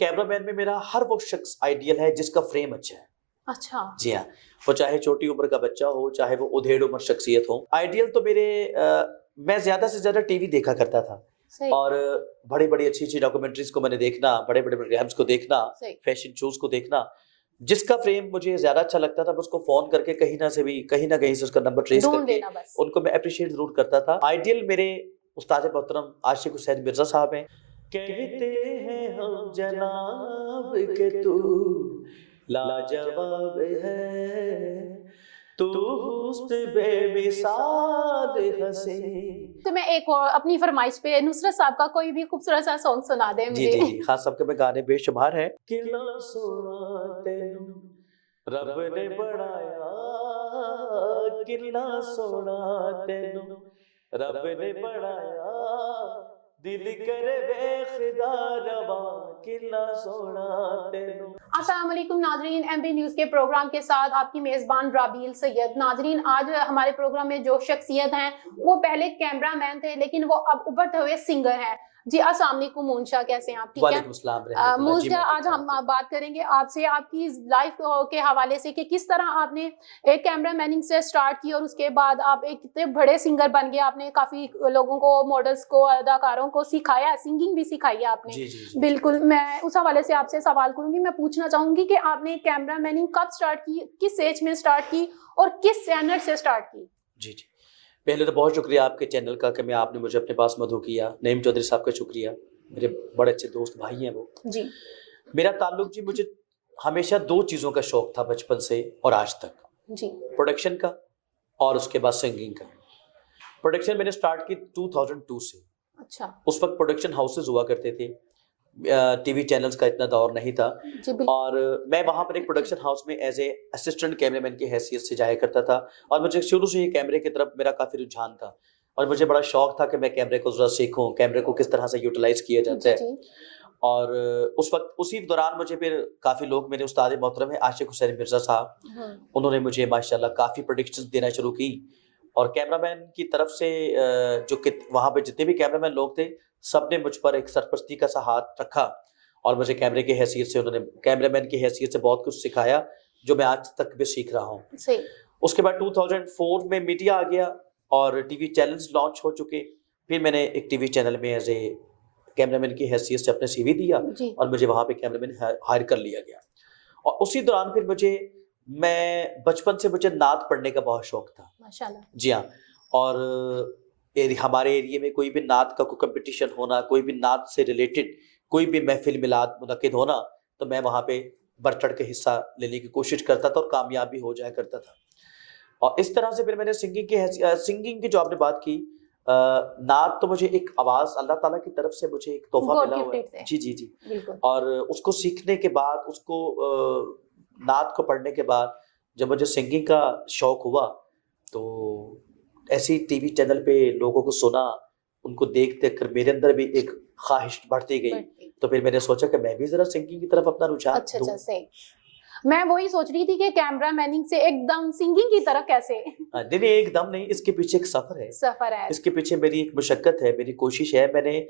Cameraman में मेरा हर वो शख्स आइडियल है जिसका फ्रेम अच्छा है। अच्छा। जी हाँ, वो चाहे छोटी उम्र का बच्चा हो, चाहे वो उधेड़ उम्र शख्सियत हो। आइडियल तो मेरे मैं ज़्यादा से ज़्यादा टीवी देखा करता था सही। और बड़ी-बड़ी अच्छी-अच्छी डॉक्यूमेंट्रीज़ को मैंने देखना, बड़े-बड़े प्रोग्राम्स को देखना, सही। फैशन शोज़ को देखना। जिसका फ्रेम मुझे ज़्यादा अच्छा लगता था, मैं उसको फ़ोन करके कहीं न कहीं से उसका नंबर ट्रेस ढूँढ करके लेना बस। उनको मैं एप्रिशिएट ज़रूर करता था। आइडियल मेरे उस्ताद मोहतरम आशिक हुसैन मिर्ज़ा साहब हैं। कहते हैं हम जनाब के तू लाजवाब है, तू हुस्न बेमिसाल हसीं। तो मैं एक और अपनी फरमाइश पे नुसरत साहब का कोई भी खूबसूरत सा सॉन्ग सुना दें जी, मुझे। जी, जी। ख़ास तौर पे मैं गाने बेशुमार हैं। कितना सोहना तैनू रब ने बनाया, कितना सोहना तैनू रब ने बनाया, दिल करे वेखदा रवां, कितना सोहना तैनू। अस्सलाम वालेकुम नाजरीन, एमबी न्यूज़ के प्रोग्राम के साथ आपकी मेज़बान राबील सैयद। नाजरीन, आज हमारे प्रोग्राम में जो शख्सियत हैं वो पहले कैमरामैन थे लेकिन वो अब उभरते हुए सिंगर हैं। जी अस्सलाम वालेकुम मूंशा, कैसे हैं आप? ठीक है। वालेकुम अस्सलाम रहमतुल्लाह। जी, मूंशा, मैं ठीक आज ठाक हम हूँ। बात करेंगे आपसे आपकी लाइफ के हवाले से कि किस तरह आपने एक कैमरामैनिंग से स्टार्ट की और उसके बाद आप एक कितने बड़े सिंगर बन गए। आपने काफ़ी लोगों को, मॉडल्स को, अदाकारों को सिखाया, सिंगिंग भी सिखाई है आपने। जी, जी, जी, जी। बिल्कुल, मैं उस हवाले से आपसे सवाल करूँगी। मैं पूछना चाहूँगी कि आपने कैमरामैनिंग कब स्टार्ट की, किस एज में स्टार्ट की और किस स्टैंडर्ड से स्टार्ट की? जी, जी। पहले तो बहुत शुक्रिया आपके चैनल का कि मैं आपने मुझे अपने पास मदऊ किया। नईम चौधरी साहब का शुक्रिया, मेरे बड़े अच्छे दोस्त भाई हैं वो। जी। मेरा ताल्लुक जी, मुझे हमेशा 2 चीज़ों का शौक था बचपन से और आज तक, जी। प्रोडक्शन का और उसके बाद सिंगिंग का। प्रोडक्शन मैंने स्टार्ट की 2002 से। अच्छा। उस वक़्त प्रोडक्शन हाउसेज़ हुआ करते थे। टीवी चैनल्स का इतना दौर नहीं था जी, और मैं वहाँ पर एक प्रोडक्शन हाउस में एज़ ए असिस्टेंट कैमरामैन की हैसियत से जाया करता था और मुझे शुरू से ही कैमरे की तरफ मेरा काफ़ी रुझान था और मुझे बड़ा शौक था कि मैं कैमरे को ज़रा सीखूँ, कैमरे को किस तरह से यूटिलाइज़ किया जाता जी, है। जी। और उस वक़्त उसी दौरान मुझे फिर काफ़ी लोग, मेरे उस्ताद मोहतरम हैं आशिक हुसैन मिर्ज़ा साहब, हुँ। उन्होंने मुझे माशाल्लाह काफ़ी प्रेडिक्शंस देना शुरू की और कैमरामैन की तरफ से जो कि वहाँ पे जितने भी कैमरामैन लोग थे, सबने मुझ पर एक सरपरस्ती का सा हाथ रखा और मुझे कैमरे की हैसियत से, उन्होंने कैमरामैन की हैसियत से बहुत कुछ सिखाया, जो मैं आज तक भी सीख रहा हूँ। सही। उसके बाद 2004 में मीडिया आ गया और टीवी चैनल्स लॉन्च हो चुके। फिर मैंने एक टीवी चैनल में एज़ ए कैमरामैन की हैसियत से अपना सीवी दिया जी। और मुझे वहाँ पे कैमरामैन हायर कर लिया गया। और उसी दौरान फिर मैं बचपन से मुझे नात पढ़ने का बहुत शौक था। माशाल्लाह। जी हाँ, और हमारे एरिया में कोई भी नात का कोई कॉम्पिटिशन होना, कोई भी नात से रिलेटेड कोई भी महफ़िल मिलाद मुनक्किद होना, तो मैं वहाँ पे बढ़-चढ़ के हिस्सा लेने की कोशिश करता था और कामयाब भी हो जाया करता था। और इस तरह से फिर मैंने सिंगिंग की जो आपने बात की, नात तो मुझे एक आवाज़ अल्लाह ताला की तरफ से मुझे एक तोहफ़ा गॉड मिला हुआ है। गिफ्टेड थे। जी, जी, जी। बिल्कुल। और उसको सीखने के बाद, उसको नात को पढ़ने के बाद जब मुझे सिंगिंग का शौक हुआ, तो ऐसे ही टीवी चैनल पे लोगों को सुना, उनको देख-देख कर मेरे अंदर भी एक ख़्वाहिश बढ़ती गई। बढ़ती। तो फिर मैंने सोचा कि मैं भी ज़रा सिंगिंग की तरफ अपना रुझान अच्छा, दूँ। अच्छा, सही। मैं वही सोच रही थी कि कैमरामैनिंग से एकदम सिंगिंग की तरह कैसे? नहीं, नहीं, एकदम नहीं, इसके पीछे एक सफ़र है। सफ़र है। इसके पीछे मेरी एक मशक्कत है, मेरी कोशिश है। मैंने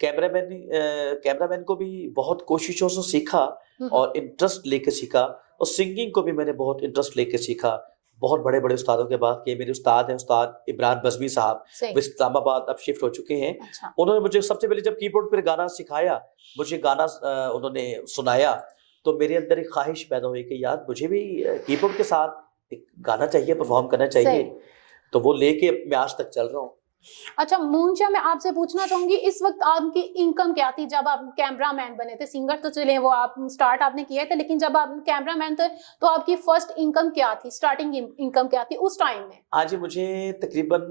कैमरामैन को भी बहुत कोशिशों से सीखा हुँ, हुँ। और इंटरेस्ट लेके सीखा और सिंगिंग को भी मैंने बहुत इंटरेस्ट लेके सीखा। बहुत बड़े-बड़े उस्तादों के बात किए। मेरे उस्ताद हैं उस्ताद इमरान बज़मी साहब, सही। वो इस्लामाबाद अब शिफ्ट हो चुके हैं। अच्छा। उन्होंने मुझे सबसे पहले जब कीबोर्ड पे गाना सिखाया, मुझे गाना उन्होंने सुनाया, तो मेरे अंदर एक ख़्वाहिश पैदा हुई कि यार मुझे भी कीबोर्ड के साथ एक गाना चाहिए, परफ़ॉर्म करना चाहिए। सही। तो वो लेके मैं आज तक चल रहा हूँ। अच्छा मूंशा, मैं आपसे पूछना चाहूंगी इस वक्त आपकी इनकम क्या थी जब आप कैमरामैन बने थे? सिंगर तो चले वो आप स्टार्ट आपने किया था, लेकिन जब आप कैमरामैन थे तो आपकी फर्स्ट इनकम क्या थी? स्टार्टिंग इनकम क्या थी उस टाइम में? आज मुझे तकरीबन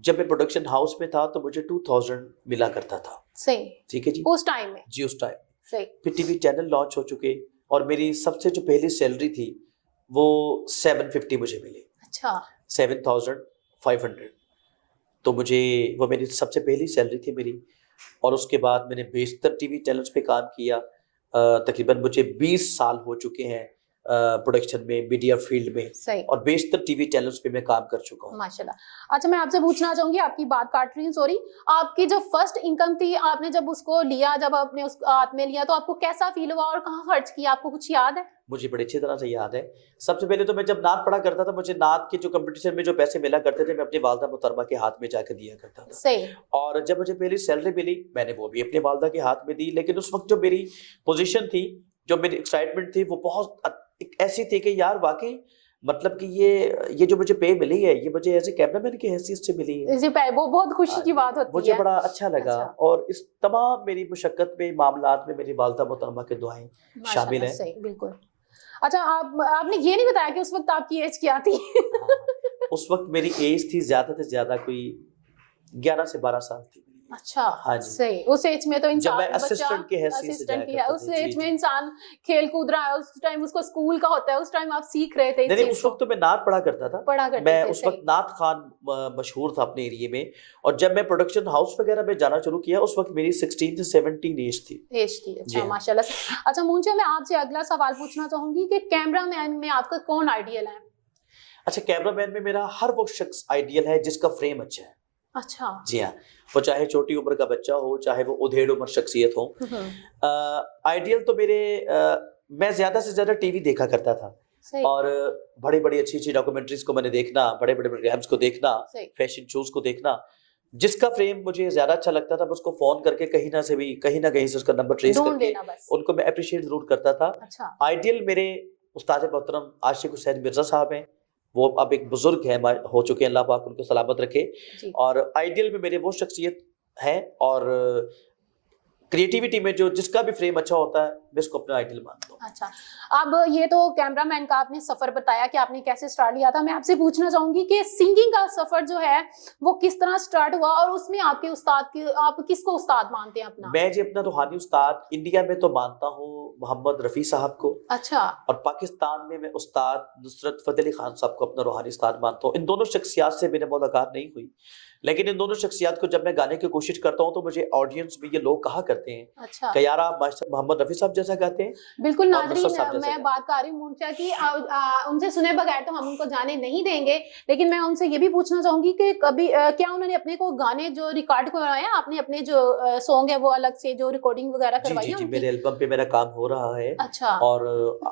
जब मैं प्रोडक्शन हाउस में था तो मुझे 2000 मिला करता था। सही। ठीक है जी। उस टाइम में। जी, उस टाइम। सही। फिर टीवी चैनल लॉन्च हो चुके और मेरी सबसे जो पहली सैलरी थी वो 750 मुझे मिली। अच्छा। 7500। तो मुझे वो मेरी सबसे पहली सैलरी थी मेरी और उसके बाद मैंने बेशतर टीवी चैनल्स पे काम किया। तकरीबन मुझे 20 साल हो चुके हैं प्रोडक्शन में, मीडिया फील्ड में सही और बेशतर टीवी चैनल्स पे मैं काम कर चुका हूँ। माशाल्लाह। अच्छा मैं आपसे पूछना चाहूंगी, आपकी बात काट रही हूँ सॉरी, आपकी जो फर्स्ट इनकम थी आपने जब उसको लिया, जब आपने उसको हाथ में लिया तो आपको कैसा फील हुआ और कहाँ खर्च किया, आपको कुछ याद है? मुझे बड़ी अच्छी तरह से याद है। सबसे पहले तो मैं जब नात पढ़ा करता था, मुझे नात के जो कंपटीशन में जो पैसे मिला करते थे, मैं अपनी वालदा मोहतरमा के हाथ में जाकर दिया करता था। सही। और जब मुझे पहली सैलरी मिली, मैंने वो भी अपनी वालदा के हाथ में दी। लेकिन उस वक़्त जो मेरी पोज़ीशन थी, जो मेरी एक्साइटमेंट थी, वो बहुत एक ऐसी थी कि यार वाक़ई मतलब कि ये जो मुझे पे मिली है, ये मुझे एज़ ए कैमरामैन की हैसियत से मिली है। जी वो बहुत खुशी हाँ की जी, बात होती मुझे है। बड़ा अच्छा लगा। अच्छा। और इस तमाम मेरी मुशक्क़त में, मामलात में मेरी वालदा मोहतरमा की दुआएँ शामिल माशाल्लाह हैं। सही, बिल्कुल। अच्छा आपने ये नहीं बताया कि उस वक्त आपकी एज क्या थी? हाँ, उस वक़्त मेरी एज थी ज़्यादा से ज़्यादा कोई 11 से 12 साल थी। अच्छा हाँ जी। सही। उस एज में तो जब इंसान मैं बच्चा असिस्टेंट की हैसियत से असिस्टेंट जाया की करता उस था। जी, एज में जी। इंसान खेल कूद रहा है, उस टाइम उसको स्कूल का होता है, उस टाइम आप सीख रहे थे इस नहीं, नहीं, चीज उस को, वक़्त तो मैं नात पढ़ा करता था। पढ़ा करते मैं थे। उस वक़्त सही नात ख़ान मशहूर था अपने एरिये में। और जब मैं प्रोडक्शन हाउस वग़ैरह में जाना शुरू किया, उस वक़्त मेरी 16 से 17 एज थी। एज थी। जी अच्छा हाँ। माशाल्लाह से। अच्छा मुंजा मैं आपसे अगला सवाल पूछना चाहूंगी कि कैमरामैन में आपका कौन आइडियल है? अच्छा, कैमरामैन में मेरा हर वो शख्स आइडियल है जिसका फ्रेम अच्छा है। अच्छा। जी हाँ, वो चाहे छोटी उम्र का बच्चा हो, चाहे वो उधेड़ उम्र शख्सियत हो। आइडियल तो मेरे मैं ज़्यादा से ज़्यादा टीवी देखा करता था। सही और बड़ी-बड़ी अच्छी-अच्छी डॉक्यूमेंट्रीज़ को मैंने देखना, बड़े-बड़े प्रोग्राम्स को देखना, सही। फैशन शोज़ को देखना। जिसका फ्रेम मुझे ज़्यादा अच्छा लगता था, मैं उसको फ़ोन करके कहीं न कहीं से उसका नंबर ट्रेस ढूंढ करके लेना बस। उनको मैं एप्रिशिएट ज़रूर करता था। अच्छा आइडियल मेरे उस्ताद मोहतरम आशिक हुसैन मिर्ज़ा साहब हैं। वो अब एक बुज़ुर्ग हैं, हो चुके हैं, अल्लाह पाक उनको सलामत रखे। जी। और आइडियल में मेरे वो शख्सियत हैं। और क्रिएटिविटी में जो जिसका भी फ्रेम अच्छा होता है, मैं उसको अपना आइडियल मानता हूँ। अच्छा, अब ये तो कैमरामैन का आपने सफर बताया कि आपने कैसे स्टार्ट लिया था। मैं आपसे पूछना चाहूंगी कि सिंगिंग का सफर जो है वो किस तरह स्टार्ट हुआ और उसमें आपके उस्ताद की, आप किसको उस्ताद मानते हैं अपना? मैं जी अपना रूहानी उस्ताद इंडिया में तो मानता हूँ मोहम्मद रफ़ी साहब को। अच्छा। और पाकिस्तान में मैं उस्ताद नुसरत फ़तेह अली खान साहब को अपना रूहानी उस्ताद मानता हूँ। इन दोनों शख्सियत से मेरी मुलाकात नहीं हुई, लेकिन इन दोनों शख्सियत को जब मैं गाने की कोशिश करता हूँ तो मुझे ऑडियंस में ये लोग कहा करते हैं अच्छा कि यार आप मोहम्मद रफ़ी साहब जैसा गाते हैं बिल्कुल और नुसरत नाजरीन, साहब जैसा मैं गाते बात कर रही हूँ मुंशा की, उनसे सुने बगैर तो हम उनको जाने नहीं देंगे, लेकिन मैं उनसे ये भी पूछना चाहूंगी कि कभी क्या उन्होंने अपने को गाने जो रिकॉर्ड करवाए हैं, आपने अपने जो सॉन्ग है वो अलग से जो रिकॉर्डिंग वगैरह हैं। जी, करवाई जी, है जी, उनकी? मेरे एल्बम पे मेरा काम हो रहा है। अच्छा। और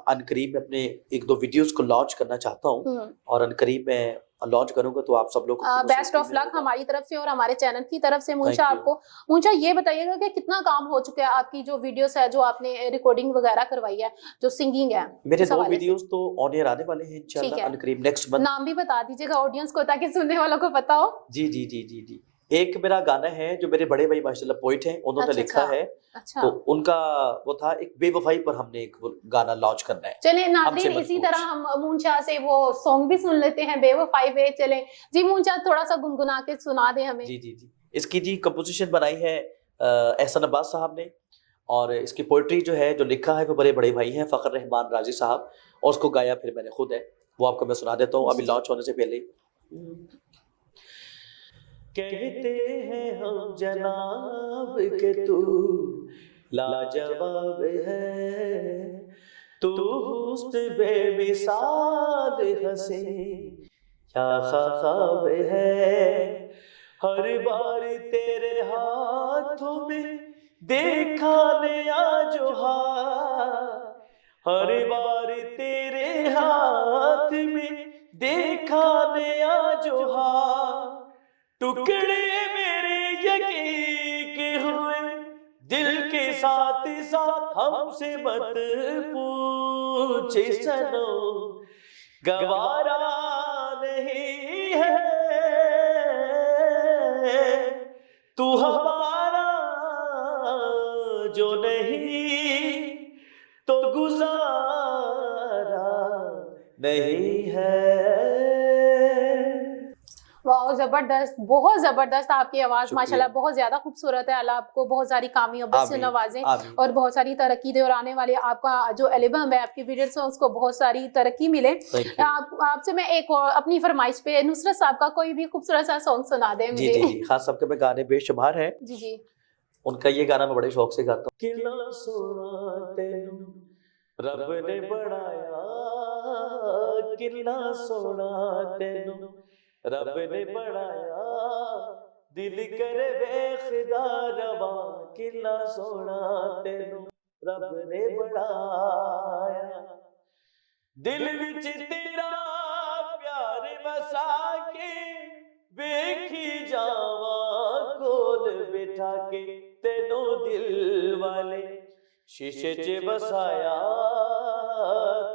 अनकरीब मैं अपने 1-2 वीडियोज़ को लॉन्च करना चाहता हूँ। और अनकरीब मैं लॉन्च करूँगा तो आप सब लोग को बेस्ट ऑफ लक हमारी तरफ से और हमारे चैनल की तरफ से मुंशा थैंक यू। आपको। मुंशा ये बताइएगा कि कितना काम हो चुका है आपकी जो वीडियोस है, जो आपने रिकॉर्डिंग वगैरह करवाई है, जो सिंगिंग है मेरे इस 2 हवाले से? वीडियोज़ तो ऑन एयर आने वाले हैं ठीक इंशाल्लाह है, अनकरीब नेक्स्ट मंथ। नाम भी बता दीजिएगा ऑडियंस को ताकि सुनने वालों को पता हो। जी, जी, जी, जी, जी। एक मेरा गाना है जो मेरे बड़े भाई माशाल्लाह पोएट हैं, उन्होंने अच्छा लिखा अच्छा। है। अच्छा तो उनका वो था एक बेवफ़ाई पर हमने एक वो गाना लॉन्च करना है। चले नाज़रीन, हमसे मत इसी पूछ। तरह हम मुंशा से वो सॉन्ग भी सुन लेते हैं, बेवफाई पे चले। जी मुंशा थोड़ा सा गुनगुना के सुना दे हमें। जी, जी, जी। इसकी जी कंपोज़िशन बनाई है एहसन अब्बास साहब ने। और इसकी पोएट्री जो है, जो लिखा है वो बड़े बड़े भाई हैं फ़खर रहमान राज़ी साहब। और उसको गाया फिर मैंने खुद है। वो आपको मैं सुना देता हूँ जी अभी जी। लॉन्च होने से पहले ही। कहते हैं हम जनाब के तू लाजवाब है, तू हुस्न बेमिसाल हंसी क्या ख्वाब है। हर बार तेरे हाथों में देखा नया जोहार, हर बार तेरे हाथ में देखा नया जोहार। टुकड़े मेरे यकीन के हुए दिल के साथ साथ हमसे मत पूछ सनो, गवारा नहीं है तू हमारा जो नहीं तो गुजारा नहीं है। वाह जबरदस्त, बहुत जबरदस्त आपकी आवाज शुक्रिया। माशाल्लाह बहुत ज्यादा खूबसूरत है। अल्लाह आपको बहुत सारी कामयाबी से आमीन, नवाजे आमीन। और बहुत सारी तरक्की दे और आने वाले आपका जो एल्बम है, आपकी वीडियोस है, उसको बहुत सारी तरक्की मिले। Thank you. आपसे मैं एक और अपनी फरमाइश पे नुसरत साहब का कोई भी खूबसूरत सा सॉन्ग सुना दे जी, मुझे। जी, जी। ख़ास तौर पे मैं गाने बेशुमार हैं। जी जी। उनका ये गाना मैं बड़े शौक से गाता हूँ। किला सोना तेनू रब ने बनाया किन्ना सोना तेनू, रब ने बनाया दिल करे वेखदा रवा किन्ना सोना तेनू, रब ने बनाया दिल विच तेरा प्यार वसा के, वेखी जावा कोल बिठा के तेनू दिल वाले शीशे च बसाया,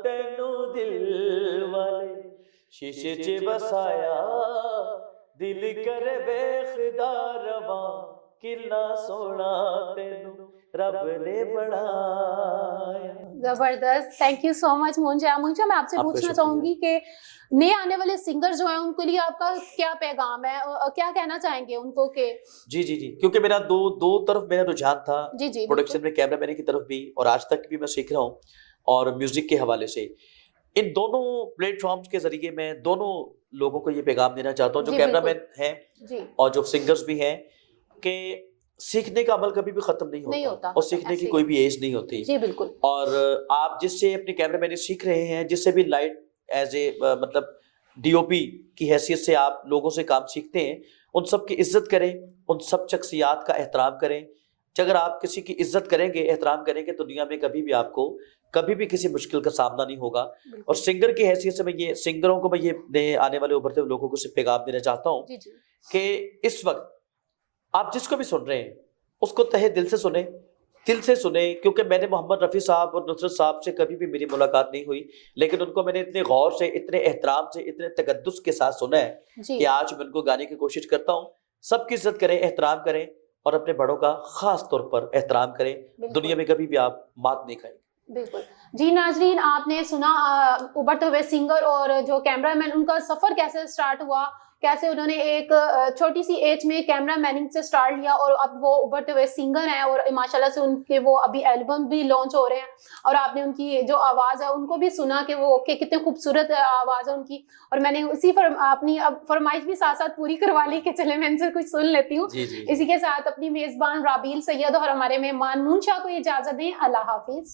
तेनू दिल वाले शीशे च बसाया, दिल कर वेखदा रवा किन्ना सोना तेनू, रब ने बनाया। जबरदस्त, थैंक यू सो मच मुंजा। मुंजा, मैं आपसे आपका पूछना शुक्रिया। चाहूंगी कि नए आने वाले सिंगर जो हैं उनके लिए आपका क्या पैगाम है, क्या कहना चाहेंगे उनको कि जी जी जी, क्योंकि मेरा दो तरफ मेरा रुझान था, जी जी प्रोडक्शन में कैमरामैन की तरफ भी, और आज तक भी मैं सीख रहा हूँ, और म्यूजिक के हवाले से इन दोनों प्लेटफॉर्म्स के जरिए मैं दोनों लोगों को ये पैगाम देना चाहता हूँ, जो जी, कैमरामैन हैं जी और जो सिंगर्स भी हैं, कि सीखने का अमल कभी भी खत्म नहीं नहीं होता, होता, और सीखने की ऐसे कोई ही। भी एज नहीं होती। जी बिल्कुल। और आप जिससे अपनी कैमरामैनी सीख रहे हैं, जिससे भी लाइट एज ए मतलब डीओपी की हैसियत से आप लोगों से काम सीखते हैं, उन सब की इज्जत करें, उन सब शख्सियात का एहतराम करें। अगर आप किसी की इज्जत करेंगे, एहतराम करेंगे, तो दुनिया में कभी भी आपको कभी भी किसी मुश्किल का सामना नहीं होगा। और बिल्कुल। सिंगर की हैसियत से मैं ये सिंगरों को मैं ये नए आने वाले उभरते हुए लोगों को सिर्फ पैगाम देना चाहता हूँ जी जी कि इस वक्त आप जिसको भी सुन रहे हैं, उसको तहे दिल से सुने, दिल से सुने, क्योंकि मैंने मोहम्मद रफ़ी साहब और नुसरत साहब से कभी भी मेरी मुलाकात नहीं हुई, लेकिन उनको मैंने इतने गौर से, इतने एहतराम से, इतने तकद्दुस के साथ सुना है जी कि आज मैं उनको गाने की कोशिश करता हूँ। सबकी इज्जत करें, एहतराम करें, और अपने बड़ों का खास तौर पर एहतराम करें। बिल्कुल। दुनिया में कभी भी आप मात नहीं खाएंगे। बिल्कुल। जी नाजरीन, आपने सुना उभरते हुए सिंगर और जो कैमरामैन, उनका सफ़र कैसे स्टार्ट हुआ, कैसे उन्होंने एक छोटी सी एज में कैमरा मैनिंग से स्टार्ट लिया और अब वो उभरते हुए सिंगर हैं, और माशाल्लाह से उनके वो अभी एल्बम भी लॉन्च हो रहे हैं, और आपने उनकी जो आवाज़ है उनको भी सुना कि वो कितने खूबसूरत आवाज़ है उनकी, और मैंने उसी अपनी अब फरमाइश भी साथ साथ पूरी करवा ली कि चले मैं इनसे कुछ सुन लेती हूँ। जी जी जी। इसी के साथ अपनी मेज़बान राबील सैयद और हमारे मेहमान मुंशा को इजाज़त दें। अल्लाह हाफिज़।